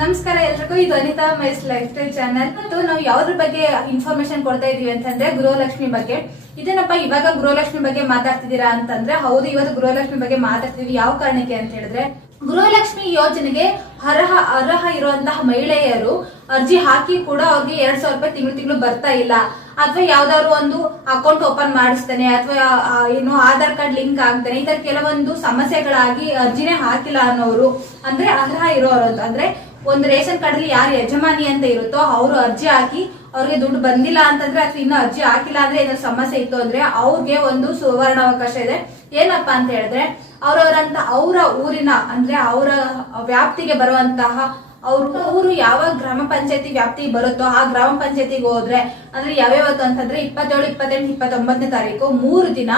ನಮಸ್ಕಾರ ಎಲ್ರಿಗೂ. ಇದು Anita mice life style channel. ಮತ್ತು ನಾವು ಯಾವ್ದ್ರ ಬಗ್ಗೆ ಇನ್ಫಾರ್ಮೇಶನ್ ಕೊಡ್ತಾ ಇದೀವಿ ಅಂತಂದ್ರೆ ಗೃಹಲಕ್ಷ್ಮಿ ಬಗ್ಗೆ. ಇದೇನಪ್ಪ ಇವಾಗ ಗೃಹಲಕ್ಷ್ಮಿ ಬಗ್ಗೆ ಮಾತಾಡ್ತಿದ್ದೀರಾ ಅಂತಂದ್ರೆ, ಹೌದು, ಇವತ್ತು ಗೃಹಲಕ್ಷ್ಮಿ ಬಗ್ಗೆ ಮಾತಾಡ್ತಿದೀವಿ. ಯಾವ ಕಾರಣಕ್ಕೆ ಅಂತ ಹೇಳಿದ್ರೆ, ಗೃಹಲಕ್ಷ್ಮಿ ಯೋಜನೆಗೆ ಅರ್ಹ ಇರುವಂತಹ ಮಹಿಳೆಯರು ಅರ್ಜಿ ಹಾಕಿ ಕೂಡ ಅವ್ರಿಗೆ 2,000 ರೂಪಾಯಿ ತಿಂಗಳು ಬರ್ತಾ ಇಲ್ಲ, ಅಥವಾ ಯಾವ್ದಾದ್ರು ಒಂದು ಅಕೌಂಟ್ ಓಪನ್ ಮಾಡಿಸ್ತಾನೆ, ಅಥವಾ ಏನು ಆಧಾರ್ ಕಾರ್ಡ್ ಲಿಂಕ್ ಆಗ್ತಾನೆ, ಈ ತರ ಕೆಲವೊಂದು ಸಮಸ್ಯೆಗಳಾಗಿ ಅರ್ಜಿನೇ ಹಾಕಿಲ್ಲ ಅನ್ನೋರು, ಅಂದ್ರೆ ಅರ್ಹ ಇರೋರು ಅಂದ್ರೆ ಒಂದು ರೇಷನ್ ಕಾರ್ಡ್ ಅಲ್ಲಿ ಯಾರು ಯಜಮಾನಿ ಅಂತ ಇರುತ್ತೋ ಅವರು ಅರ್ಜಿ ಹಾಕಿ ಅವ್ರಿಗೆ ದುಡ್ಡು ಬಂದಿಲ್ಲ ಅಂತಂದ್ರೆ, ಅಥವಾ ಇನ್ನು ಅರ್ಜಿ ಹಾಕಿಲ್ಲ ಅಂದ್ರೆ ಏನಾದ್ರು ಸಮಸ್ಯೆ ಇತ್ತು ಅಂದ್ರೆ ಅವ್ರಿಗೆ ಒಂದು ಸುವರ್ಣಾವಕಾಶ ಇದೆ. ಏನಪ್ಪಾ ಅಂತ ಹೇಳಿದ್ರೆ, ಅವರ ಊರಿನ ಅಂದ್ರೆ ಅವರ ವ್ಯಾಪ್ತಿಗೆ ಬರುವಂತಹ ಊರು ಯಾವ ಗ್ರಾಮ ಪಂಚಾಯತಿ ವ್ಯಾಪ್ತಿಗೆ ಬರುತ್ತೋ ಆ ಗ್ರಾಮ ಪಂಚಾಯತಿಗೆ ಹೋದ್ರೆ, ಅಂದ್ರೆ ಯಾವ್ಯಾವತ್ತು ಅಂತಂದ್ರೆ 27, 28, 29ನೇ ತಾರೀಕು 3 ದಿನ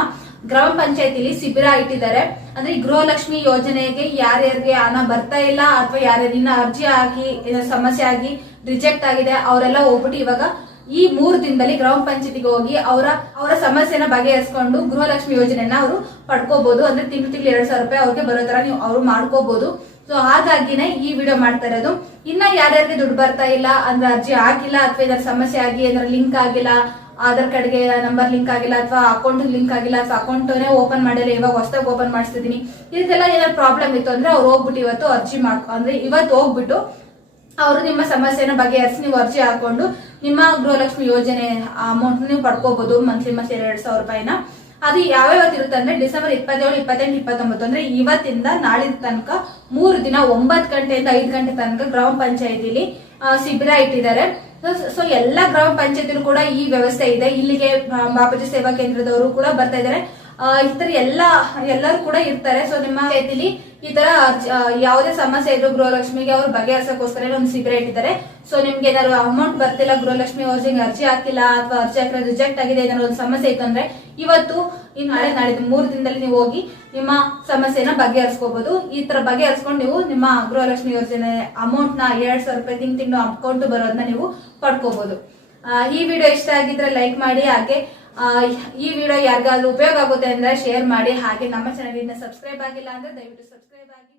ಗ್ರಾಮ ಪಂಚಾಯತಿಲಿ ಶಿಬಿರ ಇಟ್ಟಿದ್ದಾರೆ. ಅಂದ್ರೆ ಈ ಗೃಹಲಕ್ಷ್ಮಿ ಯೋಜನೆಗೆ ಯಾರ್ಯಾರಿಗೆ ಹಣ ಬರ್ತಾ ಇಲ್ಲ, ಅಥವಾ ಯಾರ್ಯಾರಿನ ಅರ್ಜಿ ಹಾಕಿ ಸಮಸ್ಯೆ ಆಗಿ ರಿಜೆಕ್ಟ್ ಆಗಿದೆ, ಅವರೆಲ್ಲ ಹೋಗ್ಬಿಟ್ಟು ಇವಾಗ ಈ 3 ದಿನದಲ್ಲಿ ಗ್ರಾಮ ಪಂಚಾಯತಿಗೆ ಹೋಗಿ ಅವರ ಸಮಸ್ಯೆನ ಬಗೆಹರಿಸಿಕೊಂಡು ಗೃಹಲಕ್ಷ್ಮಿ ಯೋಜನೆಯನ್ನ ಅವರು ಪಡ್ಕೋಬಹುದು. ಅಂದ್ರೆ ತಿಂಗಳು 2,000 ರೂಪಾಯಿ ಅವ್ರಿಗೆ ಬರೋ ತರ ನೀವು ಅವ್ರು ಮಾಡ್ಕೋಬಹುದು. ಸೊ ಹಾಗಾಗಿನೇ ಈ ವಿಡಿಯೋ ಮಾಡ್ತಾ ಇರೋದು. ಇನ್ನ ಯಾರ್ಯಾರಿಗೆ ದುಡ್ಡು ಬರ್ತಾ ಇಲ್ಲ ಅಂದ್ರೆ ಅರ್ಜಿ ಹಾಕಿಲ್ಲ, ಅಥವಾ ಏನಾದ್ರು ಸಮಸ್ಯೆ ಆಗಿ ಏನಾದ್ರು ಲಿಂಕ್ ಆಗಿಲ್ಲ, ಆಧಾರ್ ಕಾರ್ಡ್ಗೆ ನಂಬರ್ ಲಿಂಕ್ ಆಗಿಲ್ಲ, ಅಥವಾ ಅಕೌಂಟ್ ಲಿಂಕ್ ಆಗಿಲ್ಲ, ಅಥವಾ ಅಕೌಂಟ್ನೇ ಓಪನ್ ಮಾಡಿಲ್ಲ, ಇವಾಗ ಹೊಸದಾಗಿ ಓಪನ್ ಮಾಡಿಸ್ತಿದೀನಿ, ಇದೆಲ್ಲ ಏನಾದ್ರು ಪ್ರಾಬ್ಲಮ್ ಇತ್ತು ಅಂದ್ರೆ ಅವ್ರು ಹೋಗ್ಬಿಟ್ಟು ಇವತ್ತು ಅರ್ಜಿ ಅಂದ್ರೆ ಇವತ್ತು ಹೋಗ್ಬಿಟ್ಟು ಅವರು ನಿಮ್ಮ ಸಮಸ್ಯೆನ ಬಗೆಹರಿಸಿ ನೀವು ಅರ್ಜಿ ಹಾಕೊಂಡು ನಿಮ್ಮ ಗೃಹಲಕ್ಷ್ಮಿ ಯೋಜನೆ ಅಮೌಂಟ್ ನೀವು ಪಡ್ಕೋಬಹುದು. ಮಂತ್ಲಿ 2,000 ರೂಪಾಯಿನ. ಅದು ಯಾವ್ಯಾವತ್ತು ಇರುತ್ತೆ ಅಂದ್ರೆ ಡಿಸೆಂಬರ್ 27, 28, 29 ಅಂದ್ರೆ ಇವತ್ತಿಂದ ನಾಳಿನ ತನಕ 3 ದಿನ 9 ಗಂಟೆಯಿಂದ 5 ಗಂಟೆ ತನಕ ಗ್ರಾಮ ಪಂಚಾಯತಿಲಿ ಶಿಬಿರ ಇಟ್ಟಿದ್ದಾರೆ. ಸೊ ಎಲ್ಲಾ ಗ್ರಾಮ ಪಂಚಾಯತಿಲೂ ಕೂಡ ಈ ವ್ಯವಸ್ಥೆ ಇದೆ. ಇಲ್ಲಿಗೆ ಬಾಪೂಜಿ ಸೇವಾ ಕೇಂದ್ರದವರು ಕೂಡ ಬರ್ತಾ ಇದ್ದಾರೆ. ಈ ತರ ಎಲ್ಲರೂ ಕೂಡ ಇರ್ತಾರೆ. ಸೊ ನಿಮ್ಮ ಪಂಚಾಯತಿಲಿ ಈ ತರ ಯಾವುದೇ ಸಮಸ್ಯೆ ಇದ್ರು ಗೃಹಲಕ್ಷ್ಮಿಗೆ ಅವ್ರು ಬಗೆಹರಿಸಕ್ಕೋಸ್ಕರ ಒಂದು ಶಿಬಿರ ಇಟ್ಟಿದ್ದಾರೆ. ಸೊ ನಿಮ್ಗೆ ಏನಾದ್ರು ಅಮೌಂಟ್ ಬರ್ತಿಲ್ಲ, ಗೃಹಲಕ್ಷ್ಮಿ ಯೋಜನೆಗೆ ಅರ್ಜಿ ಹಾಕಿಲ್ಲ, ಅಥವಾ ಅರ್ಜಿ ಹಾಕಿದ್ರೆ ರಿಜೆಕ್ಟ್ ಆಗಿದೆ, ಏನಾದ್ರು ಒಂದು ಸಮಸ್ಯೆ ಇತ್ತು ಅಂದ್ರೆ ಇವತ್ತು ನಾಳಿದ್ದು 3 ದಿನದಲ್ಲಿ ನೀವು ಹೋಗಿ ನಿಮ್ಮ ಸಮಸ್ಯೆನ ಬಗೆಹರಿಸ್ಕೋಬಹುದು. ಈ ತರ ಬಗೆಹರಿಸ್ಕೊಂಡು ನೀವು ನಿಮ್ಮ ಗೃಹಲಕ್ಷ್ಮಿ ಯೋಜನೆ ಅಮೌಂಟ್ ನ 2,000 ರೂಪಾಯಿ ತಿಂಗಳು ಅಕೌಂಟ್ ಬರೋದನ್ನ ನೀವು ಪಡ್ಕೋಬಹುದು. ಈ ವಿಡಿಯೋ ಇಷ್ಟ ಆಗಿದ್ರೆ ಲೈಕ್ ಮಾಡಿ, ಹಾಗೆ ಈ ವಿಡಿಯೋ ಯಾರಿಗಾದ್ರೂ ಉಪಯೋಗ ಆಗುತ್ತೆ ಅಂದ್ರೆ ಶೇರ್ ಮಾಡಿ, ಹಾಗೆ ನಮ್ಮ ಚಾನಲ್ ಸಬ್ಸ್ಕ್ರೈಬ್ ಆಗಿಲ್ಲ ಅಂದ್ರೆ ದಯವಿಟ್ಟು ಸಬ್ಸ್ಕ್ರೈಬ್ ಆಗಿ.